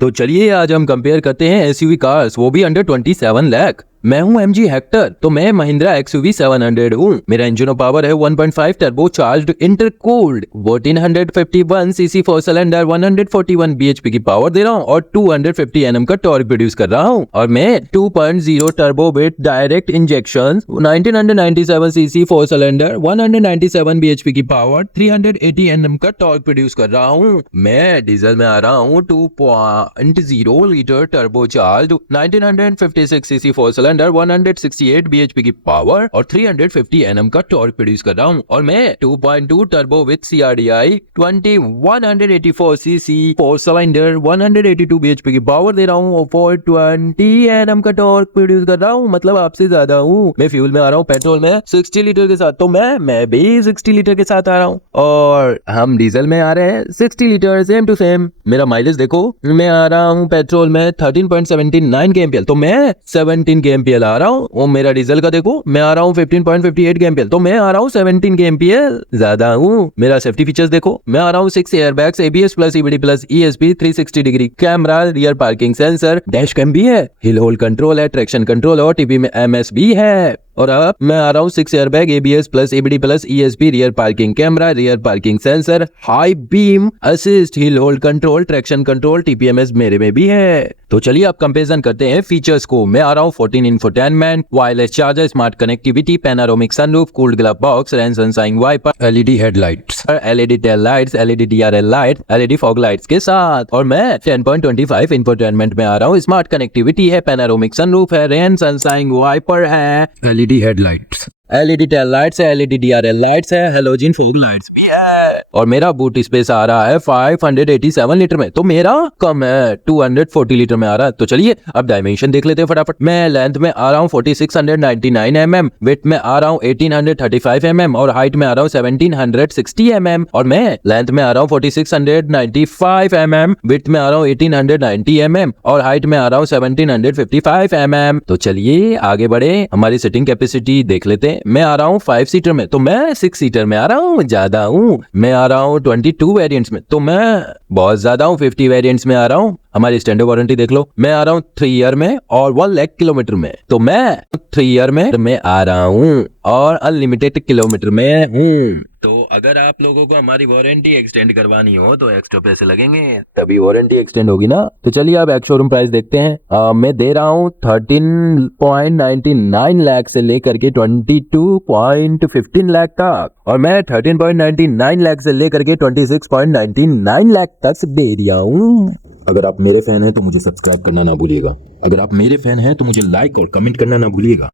तो चलिए आज हम कंपेयर करते हैं एसयूवी कार्स, वो भी अंडर 27 लाख। मैं हूं एमजी हेक्टर, तो मैं महिंद्रा एक्सयूवी 700 हूं। मेरा इंजन पावर है 1.5 turbo charged intercooled 1451 CC 4 cylinder 141 BHP की पावर दे रहा हूं और 250 एनएम का टॉर्क प्रोड्यूस कर रहा हूं। और मैं 2.0 turbo with direct injection 1997 CC 4 cylinder 197 BHP की पावर 380 एनएम का टॉर्क प्रोड्यूस कर रहा हूं। मैं डीजल में आ रहा हूं 2.0 litre turbo charged 1956 CC 4 cylinder 168 BHP की पावर और 350 एनएम का टॉर्क प्रोड्यूस कर रहा हूं। और मैं 2.2 turbo with CRDi 2184 CC 4 cylinder 182 BHP की पावर दे रहा हूं और 420 एनएम का टॉर्क प्रोड्यूस कर रहा हूं। मतलब आपसे ज्यादा हूं। मैं फ्यूल में आ रहा हूं पेट्रोल में 60 लीटर के साथ, तो मैं भी 60 लीटर के साथ आ रहा हूं। और हम डीजल में आ रहे हैं 60 लीटर, सेम टू सेम। मेरा माइलेज देखो, मैं आ रहा हूं पेट्रोल में 13.79 केएमपीएल, तो मैं 17 केएमपीएल आ रहा हूं। और मेरा डीजल का देखो, मैं आ रहा हूं 15.58 केएमपीएल, तो मैं आ रहा हूं 17 केएमपीएल ज्यादा हूं। मेरा सेफ्टी फीचर्स देखो, मैं आ रहा हूं 6 airbags, ABS plus EBD plus ESP 360 degree camera, rear parking sensor, dash cam भी है, हिल होल्ड कंट्रोल है, ट्रैक्शन कंट्रोल और टीवी में एमएस भी है। और अब मैं आ रहा हूँ 6 airbag, ABS plus EBD plus ESP, rear parking camera, rear parking sensor, high beam assist, hill hold control, traction control, TPMS मेरे में भी है। तो चलिए अब कंपैरिजन करते हैं फीचर्स को। मैं आ रहा हूँ 14 infotainment, wireless charger, smart connectivity, panoramic sunroof, cooled glass box, rain sunshine wiper, LED headlights, LED tail lights, LED DRL light, LED fog lights के साथ। और मैं 10.25 इंफोटेनमेंट में आ रहा हूँ, स्मार्ट कनेक्टिविटी है, पैनारोमिक सनरूफ है, रेन सनशाइन वाइपर है, LED headlights, LED tail lights है, एलईडी डीआरएल लाइट्स है, हैलोजन फॉग लाइट्स भी है। और मेरा बूट स्पेस आ रहा है 587 लीटर में, तो मेरा कम है 240 लीटर में आ रहा है। तो चलिए अब डायमेंशन देख लेते हैं फटाफट। मैं लेंथ में आ रहा हूँ 4699 mm, विड्थ में आ रहा हूँ 1835 mm और हाइट में आ रहा हूँ 1760 mm। और मैं लेंथ में आ रहा हूँ 4695 mm, विड्थ में आ रहा हूँ 1890 mm और हाइट में आ रहा हूँ 1755 mm। तो चलिए आगे बढ़े, हमारी सिटिंग कैपेसिटी देख लेते हैं। मैं आ रहा हूँ 5 सीटर में, तो मैं 6 सीटर में आ रहा हूँ, ज्यादा हूँ। मैं आ रहा हूँ 22 वेरिएंट्स में, तो मैं बहुत ज्यादा हूँ। 50 वेरिएंट्स में आ रहा हूँ। हमारी स्टैंडर्ड वारंटी देख लो, मैं आ रहा हूँ 3 ईयर में और 1 लाख किलोमीटर में, तो मैं 3 ईयर में आ रहा हूँ और अनलिमिटेड किलोमीटर में हूँ। तो अगर आप लोगों को हमारी वारंटी एक्सटेंड करवानी हो तो एक्स्ट्रा पैसे लगेंगे, तभी वारंटी एक्सटेंड होगी ना। तो चलिए अब एक्स शोरूम प्राइस देखते हैं। मैं दे रहा हूँ 13.99 लाख से लेकर के 22.15 लाख तक, और मैं 13.99 लाख से लेकर के 26.99 लाख तक दे दिया हूँ। अगर आप मेरे फैन हैं तो मुझे सब्सक्राइब करना ना भूलिएगा। अगर आप मेरे फैन हैं तो मुझे लाइक और कमेंट करना ना भूलिएगा।